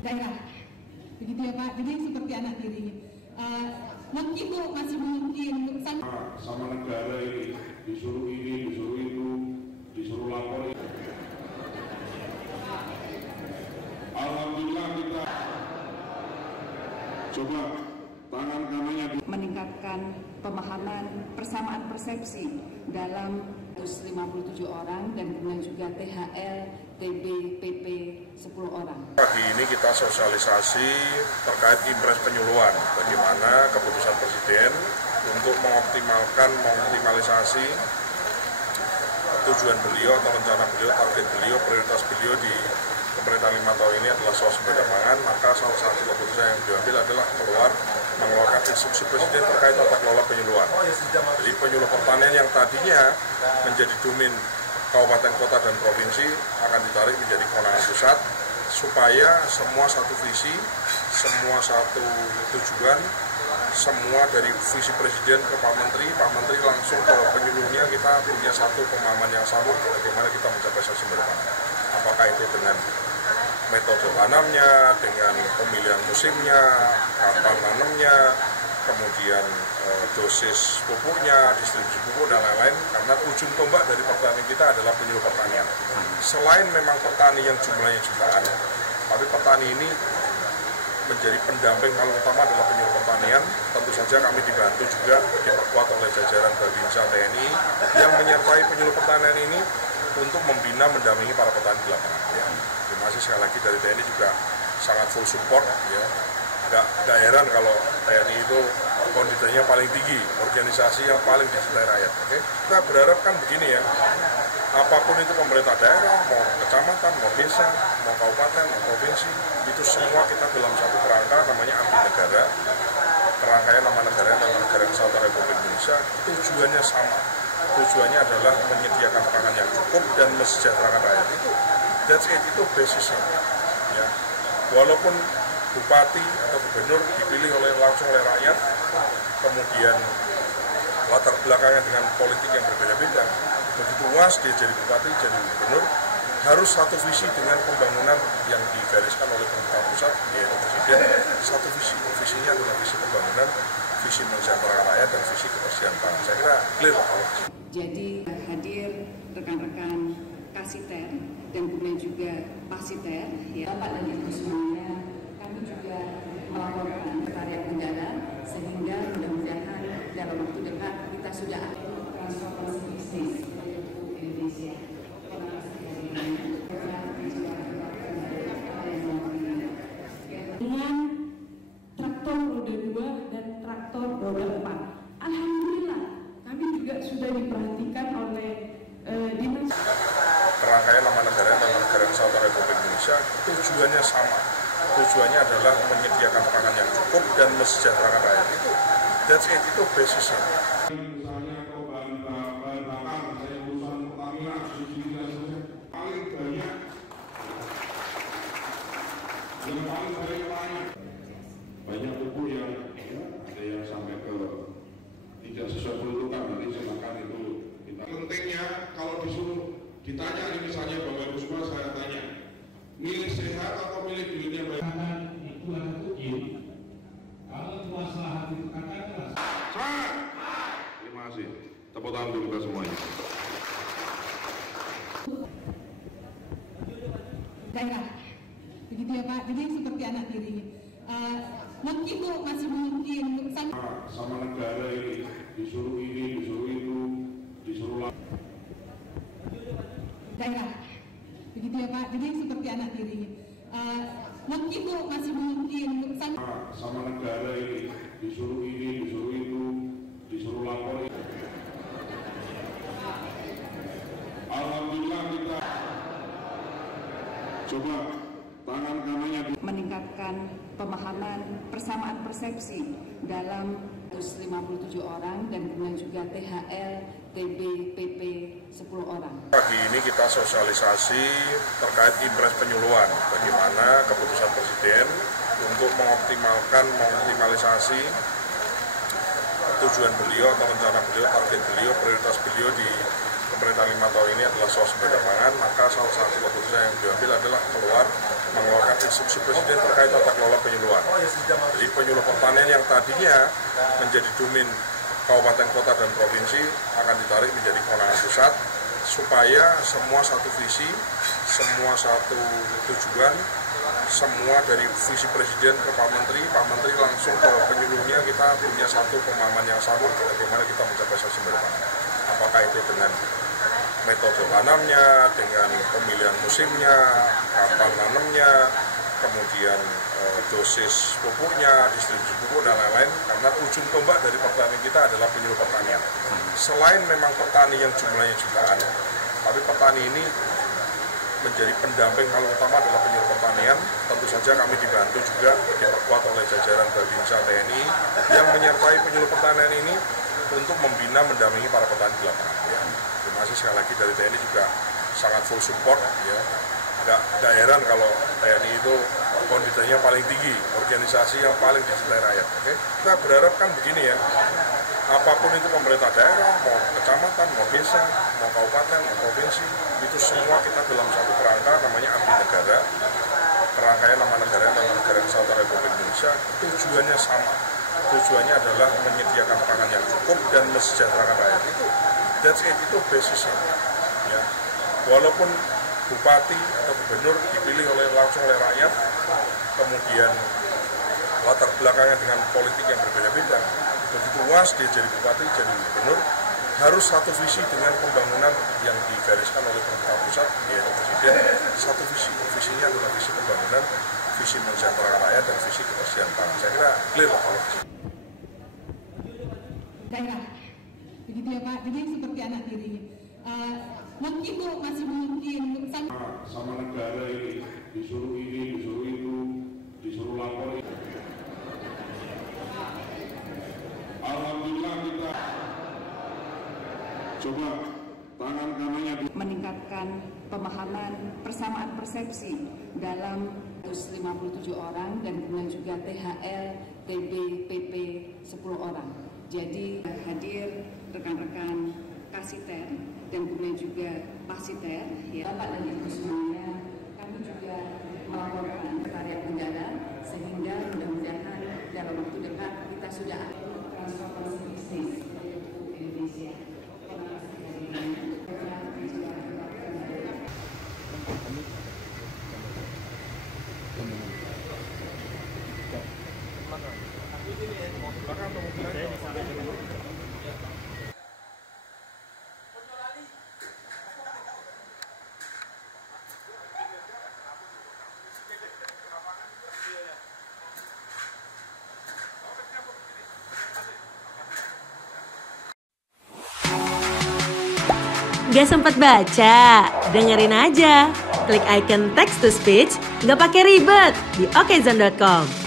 daerah. Begitu ya Pak, jadi seperti anak tiri. Mungkin Bu masih mungkin sama negara ini, disuruh itu, disuruh lapor. Alhamdulillah kita coba tangan kanannya meningkatkan pemahaman persamaan persepsi dalam 157 orang dan kemudian juga THL, TB, PP 10 orang. Pagi ini kita sosialisasi terkait impres penyuluhan, bagaimana keputusan Presiden untuk mengoptimalisasi tujuan beliau atau rencana beliau, target beliau, prioritas beliau di pemerintahan 5 tahun ini adalah swasembada pangan. Maka salah satu keputusan yang diambil adalah mengeluarkan instruksi Presiden terkait tata kelola penyuluhan. Jadi penyuluh pertanian yang tadinya menjadi domain kabupaten, kota, dan provinsi akan ditarik menjadi kewenangan pusat, supaya semua satu visi, semua satu tujuan, semua dari visi Presiden ke Pak Menteri langsung ke penyuluhnya, kita punya satu pemahaman yang sama bagaimana kita mencapai swasembada pangan. Apakah itu dengan metode tanamnya, dengan pemilihan musimnya, kapan nanamnya, kemudian dosis pupuknya, distribusi pupuk, dan lain-lain, karena ujung tombak dari pertanian kita adalah penyuluh pertanian. Selain memang petani yang jumlahnya jutaan, tapi petani ini menjadi pendamping paling utama adalah penyuluh pertanian. Tentu saja kami dibantu juga, diperkuat oleh jajaran Babinsa TNI yang menyertai penyuluh pertanian ini untuk membina, mendampingi para petani di lapangan. Ya. Terima kasih sekali lagi dari TNI juga sangat full support. Ya. Nggak heran kalau TNI itu kondisinya paling tinggi, organisasi yang paling dicintai rakyat. Oke? Kita berharap kan begini ya, apapun itu pemerintah daerah, mau kecamatan, mau desa, mau kabupaten, mau provinsi, itu semua kita dalam satu kerangka namanya abdi negara. Kerangkanya nama negara Kesatuan Republik Indonesia, tujuannya sama. Tujuannya adalah menyediakan pangan yang cukup dan mesejahterakan rakyat. Itu basisnya. Ya. Walaupun bupati atau gubernur dipilih langsung oleh rakyat, kemudian latar belakangnya dengan politik yang berbeda-beda, begitu luas dia jadi bupati, jadi gubernur, harus satu visi dengan pembangunan yang digariskan oleh pemerintah pusat, yaitu Presiden. Satu visinya adalah visi pembangunan, visi mensejahterakan rakyat, dan visi ketersediaan pangan. Saya kira clear lah. Jadi hadir rekan-rekan Kasiter dan kemudian juga Pasiter, ya, Bapak dan Ibu semuanya, kami juga melaporkan Sekretariat Negara sehingga mudah-mudahan dalam waktu dekat kita sudah ada transformasi bisnis Indonesia. dengan traktor roda 2 dan traktor roda 4. Alhamdulillah, kami juga sudah diperhatikan oleh dinas. Kerangkanya nama negara Kesatuan Republik Indonesia, tujuannya sama. Tujuannya adalah menyediakan pangan yang cukup dan mesejahterakan rakyat. Itu basisnya. Misalnya kalau bahan bakar, saya urusan Pertamina, paling banyak, yang paling banyak pupuk yang ada yang sampai ke tidak sesuai peruntukan, nanti silakan itu. Pentingnya kalau disuruh ditanya ini misalnya Bapak Ibu semua, saya tanya, milih sehat atau milih duitnya baik? Itu ada tujuh. Kalau tuas lahan itu katakanlah. Terima kasih. Tepuk tangan untuk kita semuanya. Daerah. Begitu ya Pak, jadi seperti anak tiri. Mungkin Bu masih mungkin sama negara ini, disuruh itu, disuruh lapor. Daerah. Begitu ya Pak, jadi seperti anak tiri. Mungkin Bu masih mungkin sama negara ini, disuruh itu, disuruh lapor. Alhamdulillah kita coba tangan kanannya meningkatkan pemahaman persamaan persepsi dalam 157 orang dan kemudian juga THL, TB, PP 10 orang. Pagi ini kita sosialisasi terkait impres penyuluhan, bagaimana keputusan Presiden untuk mengoptimalisasi tujuan beliau atau rencana beliau, target beliau, prioritas beliau di pemerintahan 5 tahun ini adalah swasembada pangan. Maka salah satu keputusan yang diambil adalah mengeluarkan instruksi Presiden terkait tata kelola penyuluhan. Jadi penyuluh pertanian yang tadinya menjadi domain kabupaten, kota, dan provinsi akan ditarik menjadi kewenangan pusat, supaya semua satu visi, semua satu tujuan, semua dari visi Presiden ke Pak Menteri langsung ke penyuluhnya, kita punya satu pemahaman yang sama bagaimana kita mencapai sustainable pangan. Apakah itu dengan metode tanamnya, dengan pemilihan musimnya, kapan nanamnya, kemudian dosis pupuknya, distribusi pupuk, dan lain-lain. Karena ujung tombak dari pertanian kita adalah penyuluh pertanian. Selain memang petani yang jumlahnya jutaan, tapi petani ini menjadi pendamping paling utama adalah penyuluh pertanian. Tentu saja kami dibantu juga diperkuat oleh jajaran Babinsa TNI yang menyertai penyuluh pertanian ini untuk membina, mendampingi para petani di lapangan. Ya. Terima kasih sekali lagi dari TNI juga sangat full support. Ya. Nggak heran kalau TNI itu konditornya paling tinggi, organisasi yang paling dicintai rakyat. Oke? Kita berharap kan begini ya, apapun itu pemerintah daerah, mau kecamatan, mau desa, mau kabupaten, mau provinsi, itu semua kita dalam satu kerangka namanya abdi negara. Kerangkanya nama negara Kesatuan Republik Indonesia, tujuannya sama. Tujuannya adalah menyediakan pangan yang cukup dan mesejahterakan rakyat. Itu basisnya. Ya. Walaupun bupati atau gubernur dipilih langsung oleh rakyat, kemudian latar belakangnya dengan politik yang berbeda-beda, begitu luas dia jadi bupati, jadi gubernur, harus satu visi dengan pembangunan yang digariskan oleh pemerintah pusat, yaitu Presiden, satu visi. Visinya adalah visi pembangunan, visi mensejahterakan rakyat, dan visi ketersediaan pangan. Saya kira clear lah kalau visi. Daerah, begitu ya Pak. Jadi seperti anak dirinya. Mungkin Bu masih mungkin sama negara ini disuruh itu, disuruh lapor. Alhamdulillah kita coba tangan kanannya meningkatkan pemahaman persamaan persepsi dalam 157 orang dan kemudian juga THL, TB, PP 10 orang. Jadi hadir rekan-rekan Kasiter dan kemudian juga Pasiter, ya Bapak dan Ibu semuanya, kami juga melaporkan Sekretariat Negara sehingga mudah-mudahan dalam waktu dekat kita sudah transformasi bisnis Indonesia. Gak sempat baca? Dengerin aja. Klik icon text to speech, gak pakai ribet di okezone.com.